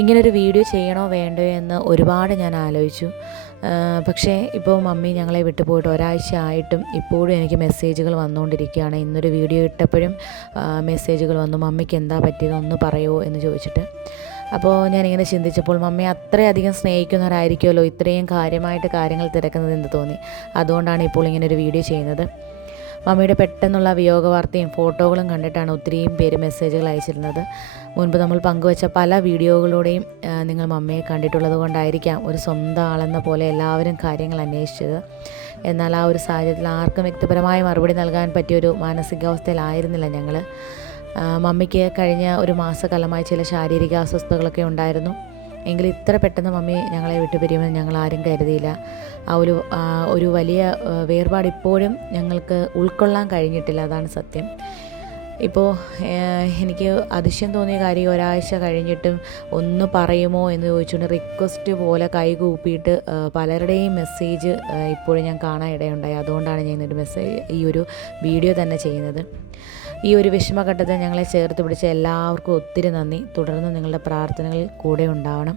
ഇങ്ങനൊരു വീഡിയോ ചെയ്യണോ വേണ്ടോ എന്ന് ഒരുപാട് ഞാൻ ആലോചിച്ചു. പക്ഷേ ഇപ്പോൾ മമ്മി ഞങ്ങളെ വിട്ടു പോയിട്ട് ഒരാഴ്ച ആയിട്ടും ഇപ്പോഴും എനിക്ക് മെസ്സേജുകൾ വന്നുകൊണ്ടിരിക്കുകയാണ്. ഇന്നൊരു വീഡിയോ ഇട്ടപ്പോഴും മെസ്സേജുകൾ വന്നു, മമ്മിക്ക് എന്താ പറ്റിയത് ഒന്ന് പറയുമോ എന്ന് ചോദിച്ചിട്ട്. അപ്പോൾ ഞാനിങ്ങനെ ചിന്തിച്ചപ്പോൾ മമ്മി അത്രയധികം സ്നേഹിക്കുന്നവരായിരിക്കുമല്ലോ ഇത്രയും കാര്യമായിട്ട് കാര്യങ്ങൾ തിരക്കുന്നതെന്ന് തോന്നി. അതുകൊണ്ടാണ് ഇപ്പോൾ ഇങ്ങനൊരു വീഡിയോ ചെയ്യുന്നത്. മമ്മിയുടെ പെട്ടെന്നുള്ള വിയോഗ വാർത്തയും ഫോട്ടോകളും കണ്ടിട്ടാണ് ഒത്തിരിയും പേര് മെസ്സേജുകൾ അയച്ചിരുന്നത്. മുൻപ് നമ്മൾ പങ്കുവച്ച പല വീഡിയോകളിലൂടെയും നിങ്ങൾ മമ്മിയെ കണ്ടിട്ടുള്ളത് കൊണ്ടായിരിക്കാം ഒരു സ്വന്തം ആളെന്ന പോലെ എല്ലാവരും കാര്യങ്ങൾ അന്വേഷിച്ചത്. എന്നാൽ ആ ഒരു സാഹചര്യത്തിൽ ആർക്കും വ്യക്തിപരമായ മറുപടി നൽകാൻ പറ്റിയൊരു മാനസികാവസ്ഥയിലായിരുന്നില്ല ഞങ്ങൾ. മമ്മിക്ക് കഴിഞ്ഞ ഒരു മാസക്കാലമായി ചില ശാരീരിക അസ്വസ്ഥതകളൊക്കെ ഉണ്ടായിരുന്നു. എങ്കിലും ഇത്ര പെട്ടെന്ന് മമ്മി ഞങ്ങളെ വിട്ടുപിരിയുമെന്ന് ഞങ്ങൾ ആരും കരുതിയില്ല. ഒരു വലിയ വേർപാട് ഇപ്പോഴും ഞങ്ങൾക്ക് ഉൾക്കൊള്ളാൻ കഴിഞ്ഞിട്ടില്ല, അതാണ് സത്യം. ഇപ്പോൾ എനിക്ക് അതിശയം തോന്നിയ കാര്യം ഒരാഴ്ച കഴിഞ്ഞിട്ടും ഒന്ന് പറയുമോ എന്ന് ചോദിച്ചുകൊണ്ട് റിക്വസ്റ്റ് പോലെ കൈകൂപ്പിയിട്ട് പലരുടെയും മെസ്സേജ് ഇപ്പോഴും ഞാൻ കാണാൻ ഇടയുണ്ടായി. അതുകൊണ്ടാണ് ഞാൻ ഈ ഒരു വീഡിയോ തന്നെ ചെയ്യുന്നത്. ഈ ഒരു വിഷമഘട്ടത്തിൽ ഞങ്ങളെ ചേർത്ത് പിടിച്ച എല്ലാവർക്കും ഒത്തിരി നന്ദി. തുടർന്ന് നിങ്ങളുടെ പ്രാർത്ഥനകളിൽ കൂടെ ഉണ്ടാവണം.